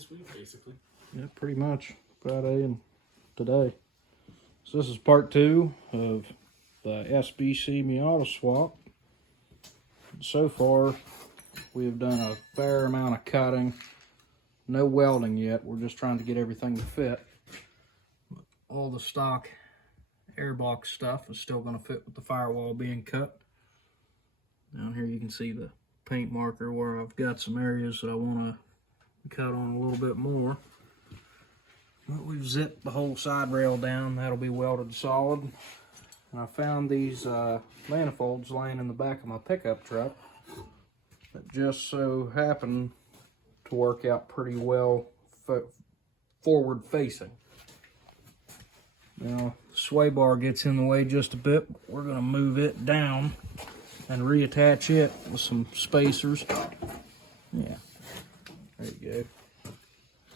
this week, basically. Yeah, pretty much. Friday and today. So this is part 2 of the SBC Miata swap. So far, we have done a fair amount of cutting. No welding yet. We're just trying to get everything to fit. All the stock airbox stuff is still going to fit with the firewall being cut. Down here you can see the paint marker where I've got some areas that I want to cut on a little bit more. But we've zipped the whole side rail down. That'll be welded solid. And I found these manifolds laying in the back of my pickup truck that just so happen to work out pretty well forward facing. Now, the sway bar gets in the way just a bit. We're going to move it down and reattach it with some spacers. Yeah, there you go.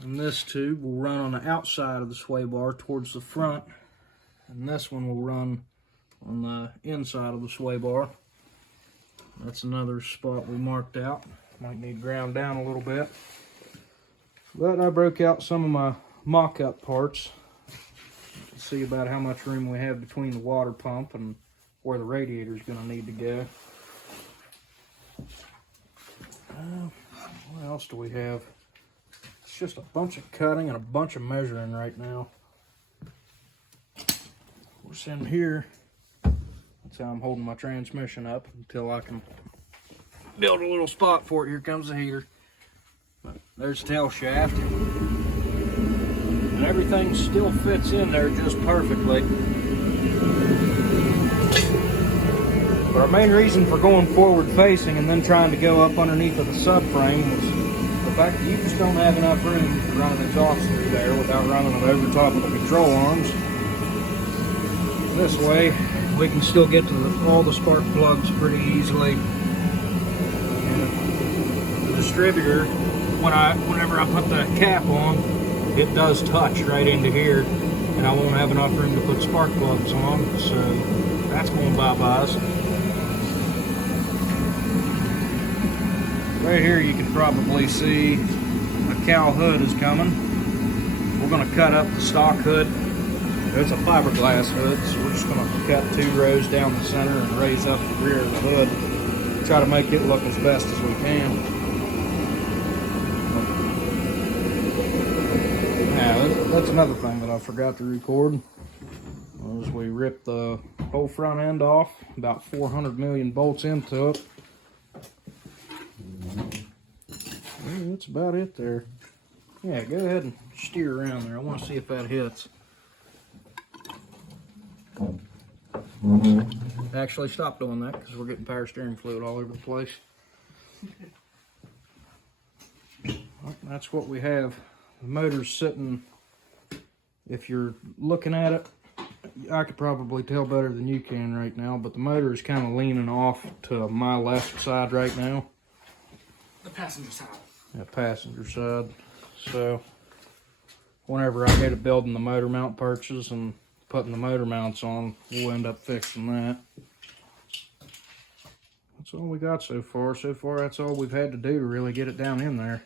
And this tube will run on the outside of the sway bar towards the front, and this one will run on the inside of the sway bar. That's another spot we marked out. Might need ground down a little bit. But I broke out some of my mock-up parts. See about how much room we have between the water pump and where the radiator is going to need to go. What else do we have? It's just a bunch of cutting and a bunch of measuring right now. We're sitting here. That's how I'm holding my transmission up until I can build a little spot for it. Here comes the heater. But there's the tail shaft. And everything still fits in there just perfectly. But our main reason for going forward facing and then trying to go up underneath of the subframe was the fact that you just don't have enough room to run an exhaust through there without running it over top of the control arms. This way we can still get to all the spark plugs pretty easily. And the distributor, whenever I put the cap on, it does touch right into here, and I won't have enough room to put spark plugs on, so that's going bye-byes. Right here you can probably see a cow hood is coming. We're going to cut up the stock hood. It's a fiberglass hood, so we're just going to cut 2 rows down the center and raise up the rear of the hood. Try to make it look as best as we can. That's another thing that I forgot to record, was we ripped the whole front end off, about 400 million bolts into it. Well, that's about it there. Yeah, go ahead and steer around there. I want to see if that hits. Actually, stop doing that because we're getting power steering fluid all over the place. Well, that's what we have. The motor's sitting. If you're looking at it, I could probably tell better than you can right now, but the motor is kind of leaning off to my left side right now. The passenger side. Yeah, passenger side. So, whenever I get to building the motor mount perches and putting the motor mounts on, we'll end up fixing that. That's all we got so far. So far, that's all we've had to do to really get it down in there.